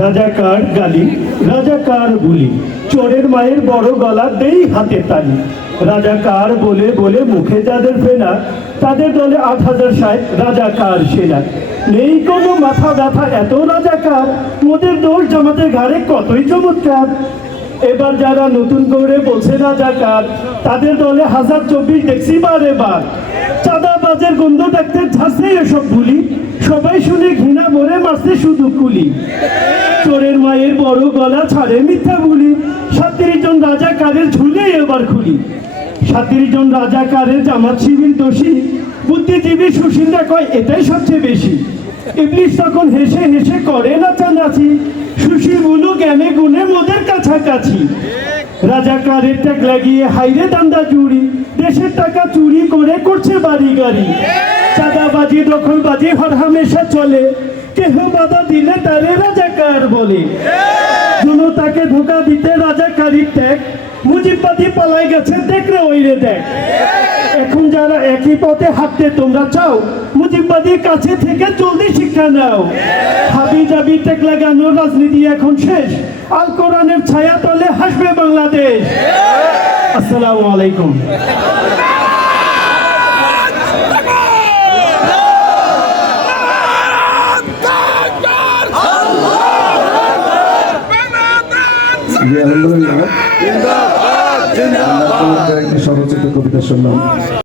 রাজাকার গালি রাজাকার বুলি, চোরের মায়ের বড় গলা দেই হাতে তালি। রাজাকার বলে বলে মুখে যাদের ফেনা, তাদের দলে ৮,০৬০ রাজাকার সেনা। নেই কোনো মাথা ব্যথা এত রাজাকার, মোদের দোষ জামাতের ঘাড়ে কতই চমৎকার। এবার যারা নতুন করে বলছে রাজাকার, তাদের দলে ১০২৪ দেখছি বারে বার। চাঁদাবাজের গন্ধ দেখতে ঝাঁসে এসব ভুলি, সবাই শুনে ঘৃণা ভরে মারছে শুধু কুলি। চোরের মায়ের বড় গলা ছাড়ে মিথ্যা বলি, ৩৭ জন রাজাকারের ঝুলে এবার খুলি। ৩৭ জন রাজাকারের জামাত শিবির দোষী, বুদ্ধিজীবী সুশীলরা কয় এটাই সবচেয়ে বেশি। ইবলিশ তখন হেসে হেসে করে নাচানাচি, সুশীল বলু জ্ঞানে গুণে মোদের কাছাকাছি। রাজাকারের ট্যাগ লাগিয়ে হাইরে দান্দা চুরি, দেশের টাকা চুরি করে করছে বাড়ি গাড়ি। চাঁদাবাজি দখলবাজি হর হামেশা চলে, কেহ বাধা দিলে তারে রাজাকার বলে। জনতাকে ধোকা দিতে রাজাকারী ত্যাগ, মুজিববাদী পালাই গেছে দেখলে ওইরে দেখ। এখন যারা একই পথে হাঁটতে তোমরা চাও, মুজিববাদীর কাছে থেকে জলদি শিক্ষা নাও। হাবি জাবি টেক লাগানো রাজনীতি এখন শেষ, আল কোরআনের ছায়া তলে হাসবে বাংলাদেশ। আসসালামু আলাইকুম। আলহামদুলিল্লাহ, আমরা একটি স্বরচিত কবিতা শুনলাম।